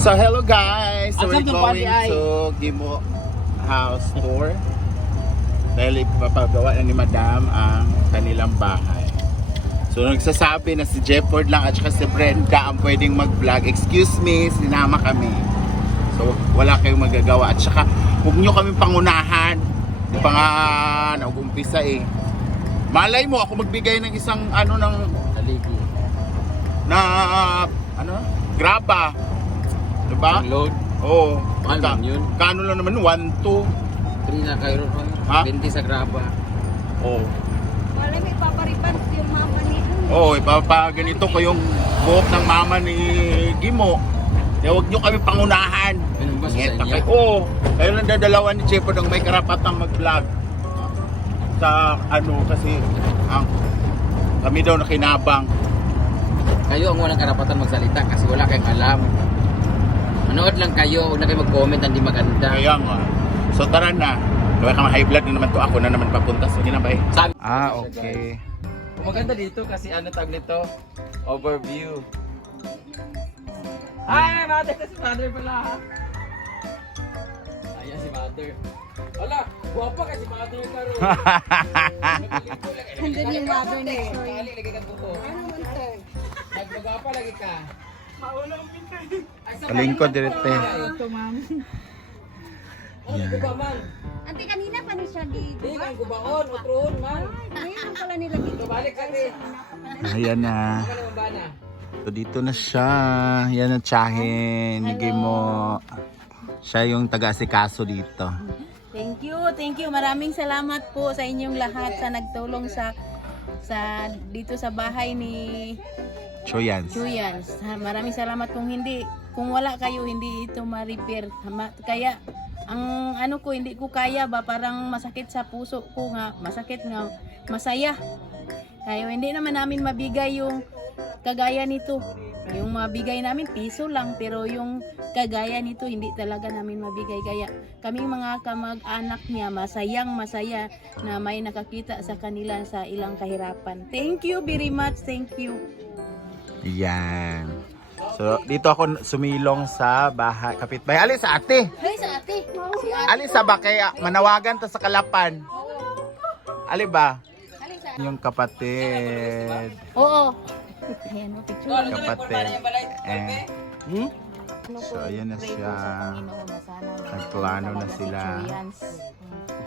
So hello guys! So we're going to Gimo House Tour. Dahil ipapagawa na ni Madam ang kanilang bahay. So nagsasabi na si Jefford lang at saka si Brenda ang pwedeng mag-vlog. Excuse me, sinama kami. So wala kayong magagawa. At saka huwag nyo kami pangunahan. Di pa nga nag-umpisa eh. Malay mo ako magbigay ng isang ano ng Haligi. na ano graba. Ang load. Oo. Mahal Ka- yun. Kano lang naman? 1, 2. 3 na kayo ron. Ha? 20 sa graba. Oo. Wala may paparipan yung mama ni Oo, ipapaganito ko yung buhok ng mama ni Gimo. Kaya huwag nyo kami pangunahan. Ganun ba sa Ngeta inyo? kayo. Oo. Kayo lang dadalawa ni Chepo ng may karapatang mag-vlog. Sa ano kasi ang kami daw nakinabang. Kayo ang walang karapatan magsalita kasi wala kayong alam. Manood lang kayo, huwag na kayo mag-comment ang di maganda. Kaya nga. So tara na. Kaya ka high blood na naman to ako na naman papunta. Ba eh? Sabi Ah, okay. Kung maganda dito kasi ano tag nito? Overview. Hi, mother! Si mother pala ha? Ayan si mother. Wala, guwapa ka si mother ka ro. Nandun yung mother next door. Ano man to? Nagmagapa lagi ka. Kalingkod direct eh. Ito ma'am. Yan. Ante kanina pa ni siya di. Di man gubaon, utroon man. Ngayon pala nila dito. Balik ka di. Ayan na. Ano? So dito na siya. Yan ang tsahin ni Gimo. Siya yung taga-asikaso dito. Thank you, thank you. Maraming salamat po sa inyong lahat sa nagtulong sa sa dito sa bahay ni Choyans. Chuyans. Ha, Maraming salamat kung hindi kung wala kayo hindi ito ma-repair. Ma- Kaya ang ano ko hindi ko kaya ba parang masakit sa puso ko nga masakit nga masaya. Kaya hindi naman namin mabigay yung kagaya nito. Yung mabigay namin piso lang pero yung kagaya nito hindi talaga namin mabigay kaya kaming mga kamag-anak niya masayang masaya na may nakakita sa kanila sa ilang kahirapan. Thank you very much. Thank you. Yan. So dito ako sumilong sa bahay kapitbahay. Ali sa ate. Hey, sa ate. Si ate. Ali sa ba kaya manawagan ta sa kalapan. Ali ba? Alin sa Yung kapatid. Oo. Ayan, oh, picture. Kapatid. Eh. Ano So, ayan na siya. Nagplano na sila.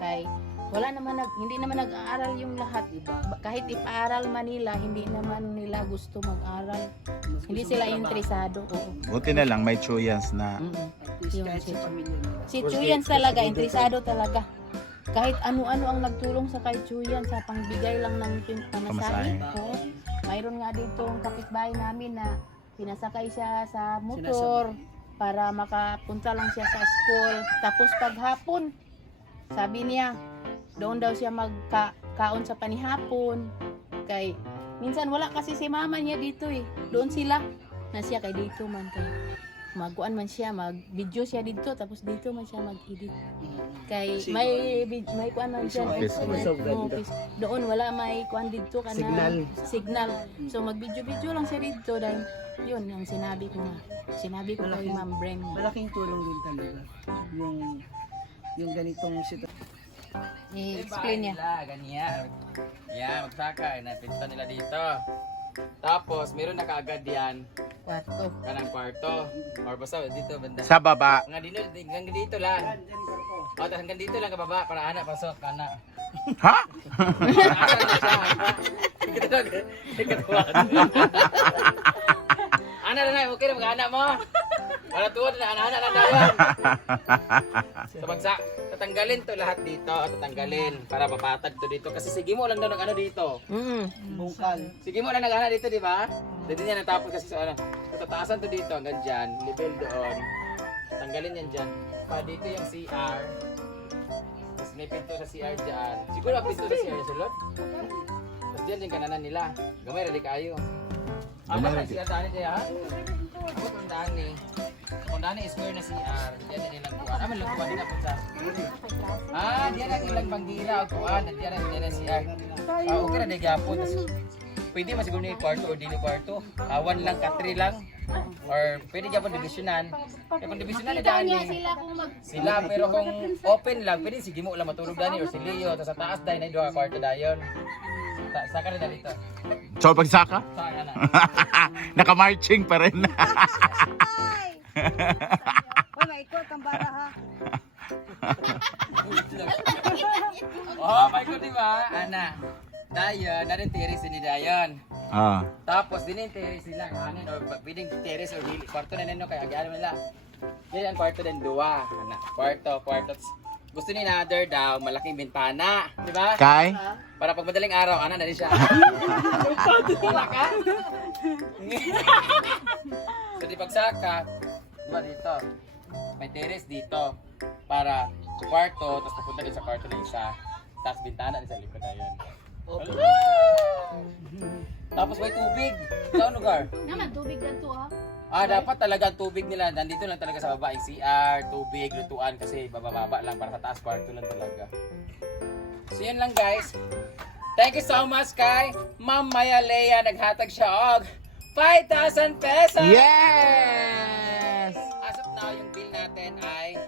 Kay wala naman nag, hindi naman nag-aaral yung lahat. Ba- Kahit ipaaral man nila, hindi naman nila gusto mag-aral. Hindi sila interesado. Oo. Buti na lang may Choyans na Yun, si, si Chuyans talaga, interesado talaga. Kahit ano-ano ang nagtulong sa kay Chuyan sa pangbigay lang ng pin- pamasahe. Pamasahe. Oo. Mayroon nga dito ang kapitbahay namin na pinasakay siya sa motor para makapunta lang siya sa school. Tapos paghapon, sabi niya, doon daw siya magkaon sa panihapon. Kay, minsan wala kasi si mama niya dito eh. Doon sila. Na siya kay dito man kay magkuan man siya, mag-video siya dito, tapos dito man siya mag-edit. Kay may vid- may kuan man siya. Face- Doon wala may kuan dito kana Signal. signal. So mag-video-video lang siya dito dahil yun ang sinabi ko nga. Sinabi ko kay Ma'am Brem. Malaking tulong din talaga yung yung ganitong sitwasyon. I-explain niya. Nila, ganyan. Yan, magsaka. Napinta nila dito. Tapos, meron na kaagad yan. Kwarto. Kanang kwarto. Or basta dito, banda. sa baba. Hanggang dito, hanggang dito lang. O, tapos hanggang dito lang kababa para anak pasok, kana. Ha? Asa na na na, okay na mag-anak mo. Para tuwa na, anak-anak na dawan. So pagsa, tatanggalin to lahat dito, tatanggalin para mapatag to dito. Kasi sige mo lang daw ng ano dito. Mm. Bungkal. Sige mo lang nag-anak dito, di ba? Dito niya natapos kasi sa ano. So tataasan to dito hanggang dyan, level doon. Tanggalin yan dyan. Pa dito yung CR. Tapos may pinto sa CR dyan. Siguro ang pinto sa CR sulod. Tapos dyan yung kananan nila. Gamay rali kayo. Ano Gamay na rali. CR daan niya ha? Ako kung daan ni. Kung daan ni square na CR. Diyan din ilang kuwan. Ah, malang kuwan din ako sa. Ah, diyan ang ilang panggira o kuwan. Diyan ang diyan ang CR. Ah, okay na. Tapos, Pwede man siguro ni kwarto o dili kwarto. Awan lang, katri lang. Or pwede pang divisionan. Kaya pang divisionan na eh. sila kung mag... Sila pero kung open lang, pwede sige mo lang matulog dani or si Leo tapos sa taas dahil na duha ka kwarto dayon. Sa saka na dito. So pagsaka? Saka na. Naka-marching pa rin. Uy, maikot ang bara ha. oh, my God, di ba? Ana. Dayon, na rin terrace ni Dayon. ah. Tapos din yung terrace nila, hangin or pwedeng terrace or hili. Kwarto na nino kaya agyan nila. Yan ang kwarto din dua. Ana, kwarto, kwarto. Gusto ni Nader daw, malaking bintana. Di ba? Kay? Para pag madaling araw, ana na rin siya. Wala ka? di pagsaka, di ba dito? May terrace dito. Para sa kwarto, tapos papunta din sa kwarto ng isa. Tapos bintana din sa likod na yun. Tapos may tubig. Saan lugar? Naman, tubig na to ha. Ah, dapat talaga ang tubig nila. Nandito lang talaga sa baba. Yung CR, tubig, lutuan. Kasi bababa lang para sa taas. Kwarto lang talaga. So yun lang guys. Thank you so much kay Ma'am Maya Lea. Naghatag siya og 5,000 pesos! Yes! Natin ay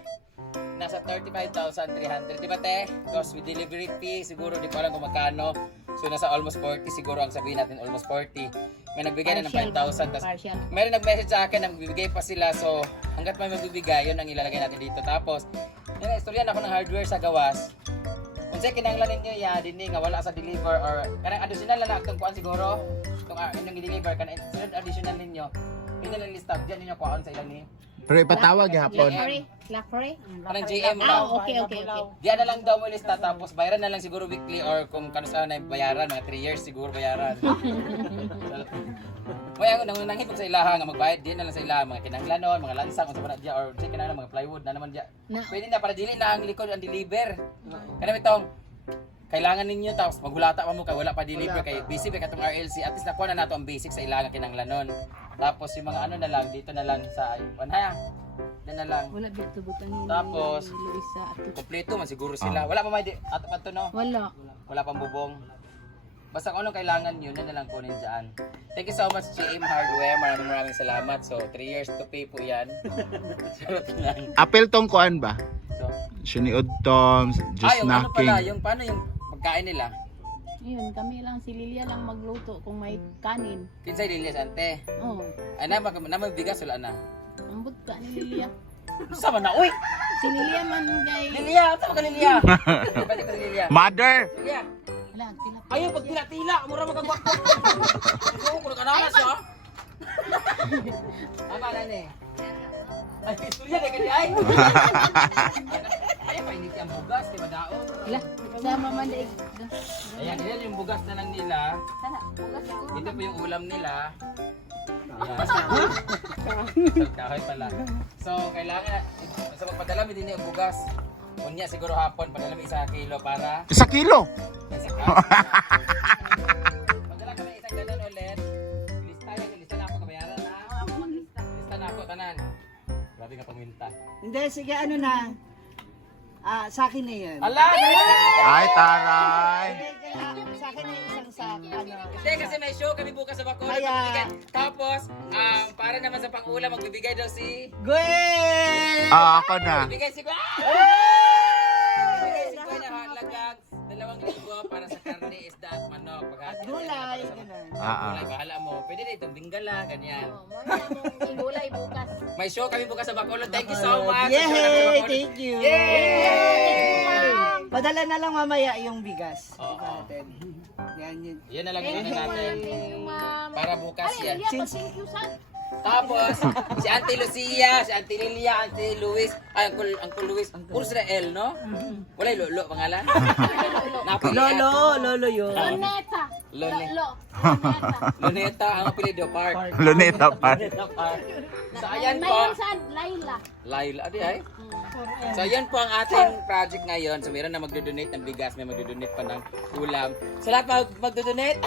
nasa 35,300. Di ba, te? Because with delivery fee, siguro di ko alam kung magkano. So, nasa almost 40. Siguro ang sabihin natin almost 40. May nagbigay na ng 5,000. Tas, Partial. meron nag-message sa akin na magbibigay pa sila. So, hanggat may magbibigay, yun ang ilalagay natin dito. Tapos, yun, istoryan ako ng hardware sa gawas. Kung sa kinanglan ninyo ya, dini nga wala sa deliver or kanang additional na lang itong kuan siguro. Itong uh, inyong i-deliver, kanang sunod additional ninyo. Yun na lang list up. Diyan ninyo kuan sa ilang ni. Pero ipatawag hapon. Lakfrey? Lakfrey? Kanang GM Ah, lang. okay, okay, okay. Diyan na lang daw mo lista tapos bayaran na lang siguro weekly or kung kano saan na bayaran, mga 3 years siguro bayaran. May ako nang nanghit sa ilaha nga magbayad din na lang sa ilaha mga kinanglanon, mga lansang unsa pa na diya or check na mga plywood na naman diya. Na. Pwede na para dili na ang likod ang deliver. Kana bitong kailangan ninyo tapos magulata pa mo kay wala pa deliver kay busy pa katong RLC at least nakuha na nato ang basic sa ilaha kinanglanon. Tapos yung mga ano na lang dito na lang sa panhaya. Diyan na lang. Wala biya ni Tapos, Luisa. at- Kompleto man siguro sila. Wala pa may di- at ato no. Wala. Wala pang bubong. Basta kung anong kailangan yun, yun na lang kunin dyan. Thank you so much, GM Hardware. Maraming maraming salamat. So, 3 years to pay po yan. Charot lang. Apel tong kuan ba? So, Suniod Tom, ah, just yung ano pala, knocking. yung paano yung pagkain nila? Yun, kami lang, si Lilia lang magluto kung may kanin. Kinsay Lilias, ante. Oh, Ay, na, mag, na may bigas, wala na. ambot ka ni Lilia. Sama na, uy! Si Lilia man gay. Lilia! Sama ka, Lilia! Pwede ka, Lilia. Mother! Lilia! Wala, tila. Ayaw, pag tila-tila, mura magagwakto. Oo, kung nagkananas siya. Tama na ni. Ay, istorya na kanya ay. Ayaw, painit yung bugas, di ba daon? Wala, sama man daig. Ayan, yan yung bugas na lang nila. Sana, bukas ko. Ito po yung ulam nila. Ayan. kahoy pala. So, kailangan, sa pagpadala mo din yung bugas. Kunya siguro hapon, padala mo isa kilo para Isa kilo! Isang Padala kami isang ganon ulit. Lista yan, lista na ako kabayaran na. Lista na ako tanan. Grabe nga paminta. Hindi, sige, ano na. Ah, sa akin na yan. Ala! Ay, taray! Sa akin na yung isang sa ano. Hindi kasi may show kami bukas sa Bacolod. Kaya-. Tapos, um, para naman sa pang-ulam, magbibigay daw si... Gwen! Ah, ako na. Magbibigay si... Magbibigay karne, isda at manok. Paghati At gulay, ganun. Ah, ah. Gulay, bahala mo. Pwede na itong binggala, ganyan. Oh, mo na mong igulay bukas. May show kami bukas sa Bacolod. Thank you so much. Yay! Thank you! Yay! Padala na lang mamaya yung bigas. Oo. Natin. Yan yun. Yan na lang Thank yun you, natin. thank you, ma'am. Para bukas Ay, yan. Thank you, son. Tapos, si Auntie Lucia, si Auntie Lilia, Auntie Luis, ay, Uncle, Uncle Luis, puro sila L, no? Wala yung Lolo, pangalan? Napili Lolo, lolo yun. Luneta. Lone. Lo. Luneta. Luneta, ang apelido, Park. Luneta pa. Luneta Park. So, ayan po. Mayon san, Laila. Laila, adi ay. So, ayan po ang ating project ngayon. So, meron na magdodonate ng bigas, may magdodonate pa ng ulam. Sa lahat mag magdodonate,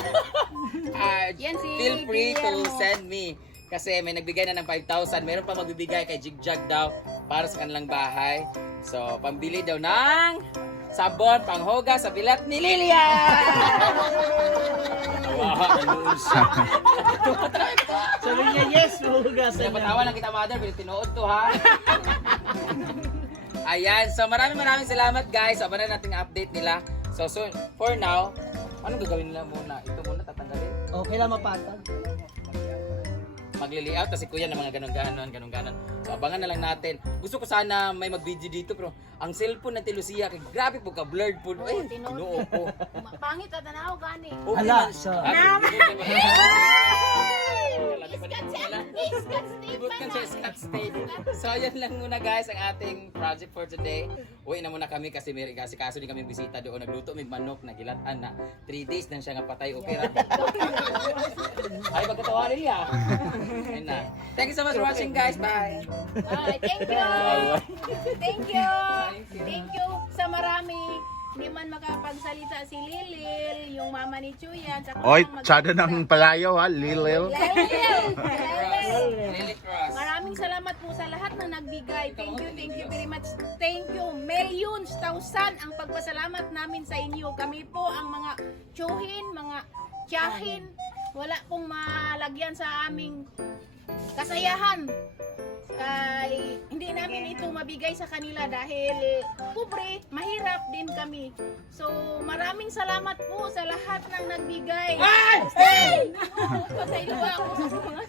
uh, Yan si feel free to Guillermo. send me. Kasi may nagbigay na ng 5,000. Meron pa magbibigay kay Jigjag daw para sa kanilang bahay. So, pambili daw ng sabon, panghoga sa bilat ni Lilia! Sabi niya, yes, mahugasan Dapat lang kita mother, pero tinuod to ha. Ayan, so maraming maraming salamat guys. So abangan natin ang update nila. So, so for now, anong gagawin nila muna? Ito muna tatanggalin. Okay lang mapatag. Magli-layout kasi kuya ng mga ganun-ganon, ganun-ganon. So abangan na lang natin. Gusto ko sana may mag-video dito pero ang cellphone na Lucia kay grabe po ka blurred po. Ay, tinuo ko. Pangit at tanaw gani. Okay Hala, so- Ah. So ayan lang muna guys ang ating project for today. Uwi na muna kami kasi may kasi kaso din kami bisita doon. Nagluto may manok na gilatan na 3 days nang siya nga patay okay ra. Ay pagkatawanan niya. Thank you so much for watching guys. Bye. Ay, thank you. Thank you. Thank you sa marami. Hindi man makapagsalita si Lilil, yung mama ni Chuyan. Tsaka Oy, ang mag- tsada ng palayaw ha, Lilil. Lilil. Lilil. Lily Cross. Maraming salamat po sa lahat na nagbigay. Thank you, thank you very much. Thank you. Millions, thousand ang pagpasalamat namin sa inyo. Kami po ang mga tsuhin, mga tiyahin. Wala pong malagyan sa aming kasayahan. Kay hindi namin ito mabigay sa kanila dahil pobre, mahirap din kami. So, maraming salamat po sa lahat ng nagbigay. Ay! Pasaylo ako sa mga.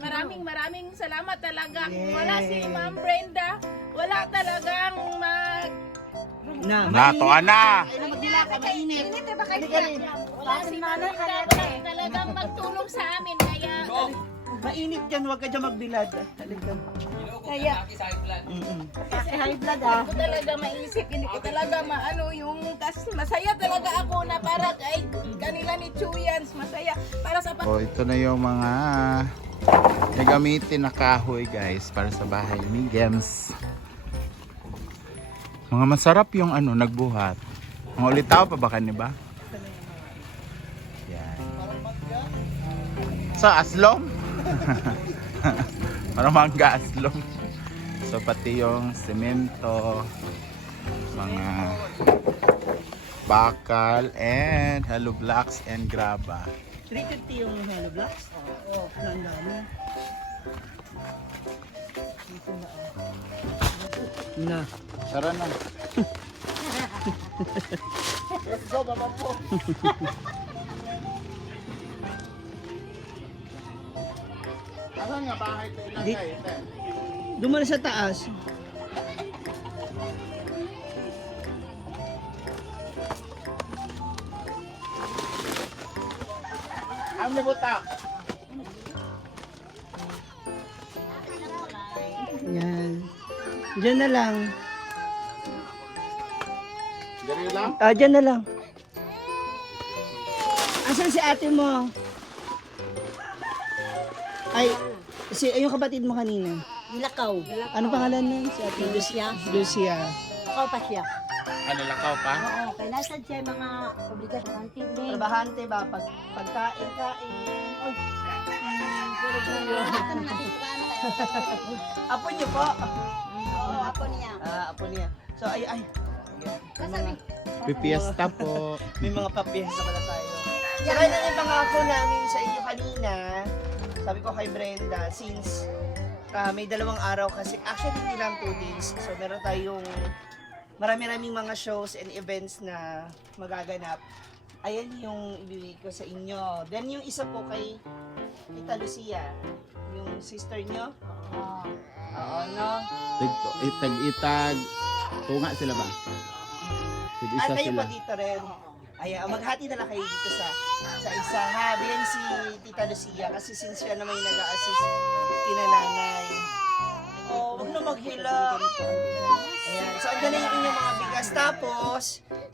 Maraming maraming salamat talaga. Wala si Ma'am Brenda, wala talagang mag Na, Nato ana. Mainit ba kayo? wala si Ma'am Brenda wala talagang magtulong sa amin kaya mainit dyan, huwag ka dyan magbilad. Halika. Kaya blood. Mm-mm. Kasi high blood ah. hindi ko talaga maisip, hindi ko talaga maano yung tas masaya talaga ako na para kay kanila ni Chuyans, masaya para sa O, ito na yung mga nagamitin na kahoy guys para sa bahay ni Gems. Mga masarap yung ano, nagbuhat. Mga ulitaw pa ba kani ba? Yan. So, aslong? Para mangga aslong. So, pati yung semento, mga bakal, and hollow blocks and graba. 350 yung hollow blocks? Oo. Oh, ang dami. Na. Tara na. Let's go, baba po. Asan nga bahay ko Di- ilagay? Ito. Dumali sa taas. Ang libutak. Yan. Diyan na lang. Dali lang. Ah, dyan na lang. Asan si ate mo? Ay, si ay, yung kapatid mo kanina. Nilakaw. Ano pangalan nun? Si ate Lucia. Lucia. Nilakaw pa siya. Ano lakaw pa? Oo, kaya nasa siya yung mga obligasyon. din. Trabahante ba? Pag, pagkain, kain. Oy, apo niyo po. Oo, ako niya. Ah, apo niya. So, ay, ay. Kasabi. Pipiesta po. May mga papiyesa pala tayo. Saka na yung pangako namin sa inyo kanina, sabi ko kay Brenda, since ah, may dalawang araw kasi, actually hindi lang two days. So meron tayong marami-raming mga shows and events na magaganap. Ayan yung ibibigay ko sa inyo. Then yung isa po kay Tita Lucia, yung sister nyo. Oo, no? Tig- Itag-itag. Tunga sila ba? Tig-isa At kayo sila. po dito rin. Ayan, maghati na lang kayo dito sa sa isa. Ha, bilang si Tita Lucia kasi since siya naman yung nag-a-assist kina nanay. Oh, huwag na maghila. Ayan, so andyan na yung inyong mga bigas. Tapos,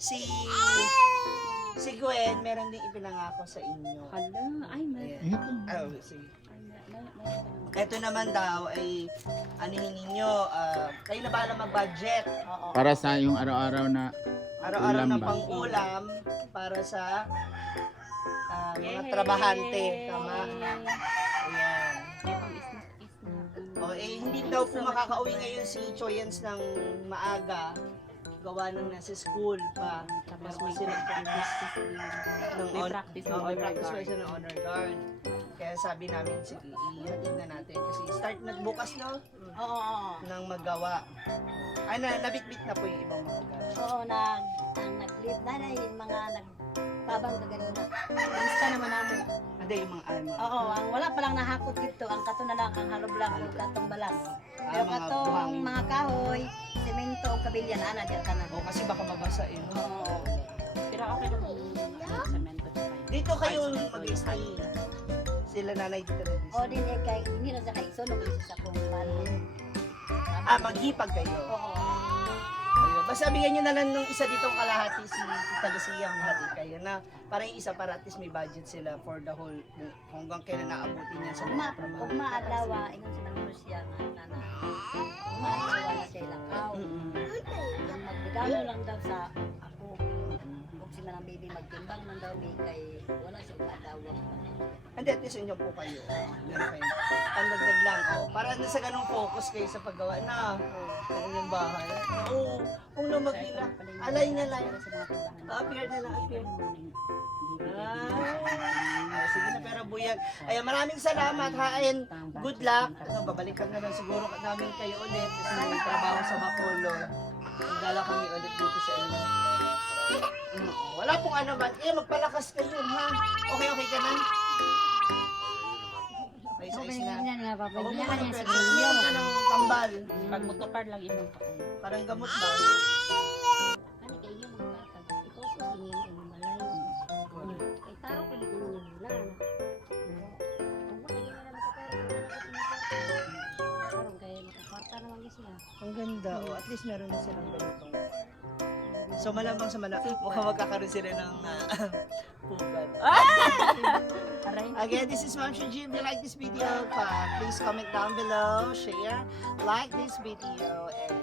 si si Gwen, meron din ipinangako sa inyo. Hala, ay, may. Ayan. Oh, sige. Ito naman daw ay anihin ninyo, ah, kayo na bahala mag-budget. Para sa yung araw-araw na Araw-araw Ulam na pang-ulam para sa ah, mga trabahante. Tama? Ayan. O, eh, hindi daw po makakauwi ngayon si Choyens ng maaga. Gawa ng nasa school pa. Tapos may silang practice practice ng May on- practice ng honor practice guard. siya ng honor guard. Kaya sabi namin, sige, ihatid na natin. Kasi start na bukas, no? Oo, oo. Nang maggawa. Ay, na, nabitbit na po yung ibang mga guard. Oo, nag, ang nag-live na na yung mga nagpabang ka ganun na. Insta naman namin. Hindi, yung mga ano. Oo, ang wala pa lang nahakot dito, ang kato na lang, ang haloblang, ang katong balas. ah, Pero mga katong mga kahoy, semento, kabilyan, ana, diyan ka na. O, kasi baka mabasa eh, no? Oo. Pero okay lang yung semento. Dito kayo mag-stay. Sila nanay dito na O din eh, kay, hindi na sa kaisunog, isa sa paano. Ah, maghipag kayo. Oo. Bigyan nyo na lang nung isa ditong kalahati si Tita Lucia ang hati kayo na para yung isa para at least may budget sila for the whole kung hanggang kailan naabutin niya sa mga trabaho. ugma adlawa, ingon sa mga siya nga nana. Ugma adlawa na siya lakaw. Mm-mm. Ang magbigano lang daw sa. Kung si manang baby magtimbang man daw may kay wala siya adlawa. Hindi, at least yun po kayo. Meron kayo. Pandagdag lang. Oh, para na sa ganung focus kayo sa paggawa na ng inyong bahay. Oo. Kung na magila. Alay na lang. Appear na lang, appear. Ah, sige na pero buyag. Ayan, maraming salamat ha and good luck. Ano, babalikan na lang siguro namin kayo ulit kasi may trabaho sa Bacolod. Magdala kami ulit dito sa inyo. Wala pong ano man. Eh, magpalakas kayo ha. Okay, okay ka na? Okay, sa isa na. nga Huwag mo ka ng pwede. Umiyak ka ng kambal. Pag motokar lang imo pa. Parang gamot ba? Ani kay inyo mga bata. Ikaw sa tingin ang malayo. Kay tao ko dito mo na. Kung wala niya na makapera, karon kay makakwarta naman niya sila. Ang ganda. Oh, at least meron na silang ganitong So malamang sa malamang, mukhang magkakaroon sila ng uh, pugan. Aray. Again, this is Ma'am Shiji. If you like this video, pa, please comment down below, share, like this video, and